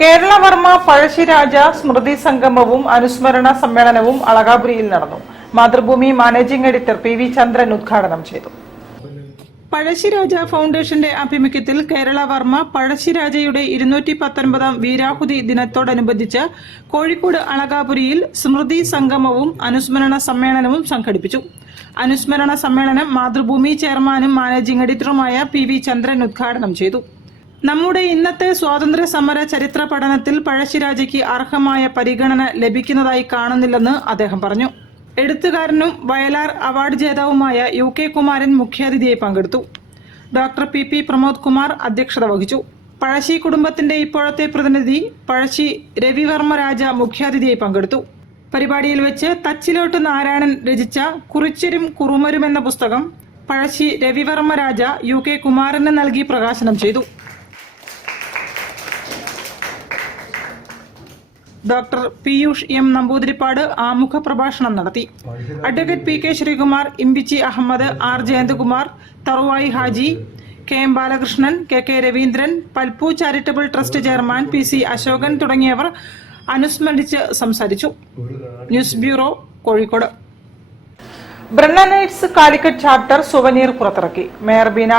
കേരളവർമ്മ പഴശ്ശിരാജ സ്മൃതി സംഗമവും അനുസ്മരണ സമ്മേളനവും അളകാപുരിയിൽ നടന്നു. Mathrubhumi managing editor P V Chandran ഉദ്ഘാടനം ചെയ്തു. പഴശ്ശിരാജ ഫൗണ്ടേഷന്റെ ആഭിമുഖ്യത്തിൽ കേരളവർമ്മ പഴശ്ശിരാജയുടെ 219-ാം വീരാഹുതി ദിനത്തോടനുബന്ധിച്ച് കോഴിക്കോട് അളകാപുരിയിൽ സ്മൃതി സംഗമവും അനുസ്മരണ സമ്മേളനവും സംഘടിപ്പിച്ചു. അനുസ്മരണ സമ്മേളനം മാതൃഭൂമി ചെയർമാനും മാനേജിംഗ് എഡിറ്ററുമായ പി വി ചന്ദ്രൻ ഉദ്ഘാടനം ചെയ്തു. നമ്മുടെ ഇന്നത്തെ സ്വാതന്ത്ര്യ സമര ചരിത്ര പഠനത്തിൽ പഴശ്ശിരാജയ്ക്ക് അർഹമായ പരിഗണന ലഭിക്കുന്നതായി കാണുന്നില്ലെന്ന് അദ്ദേഹം പറഞ്ഞു. എഴുത്തുകാരനും വയലാർ അവാർഡ് ജേതാവുമായ UK കുമാരൻ മുഖ്യാതിഥിയായി പങ്കെടുത്തു. ഡോക്ടർ PP പ്രമോദ് കുമാർ അധ്യക്ഷത വഹിച്ചു. പഴശ്ശി കുടുംബത്തിന്റെ ഇപ്പോഴത്തെ പ്രതിനിധി പഴശ്ശി രവിവർമ്മ രാജ മുഖ്യാതിഥിയായി പങ്കെടുത്തു. പരിപാടിയിൽ വെച്ച് തച്ചിലോട്ട് നാരായണൻ രചിച്ച കുറിച്യരും കുറുമരും എന്ന പുസ്തകം പഴശ്ശി രവിവർമ്മ രാജ UK കുമാരന് നൽകി പ്രകാശനം ചെയ്തു. ഡോക്ടർ പീയൂഷ് M നമ്പൂതിരിപ്പാട് ആമുഖ പ്രഭാഷണം നടത്തി. Advocate PK Sreekumar, Imbichi Ahammed, R Jayanthakumar, Tharuvayi Haji, KM Balakrishnan, KK Raveendran, Palpu charitable trust chairman PC Ashokan തുടങ്ങിയവർ അനുസ്മരിച്ച് സംസാരിച്ചു. News bureau, Kozhikode. Brennanites Calicut chapter souvenir പുറത്തിറക്കി. മേയർ ബീന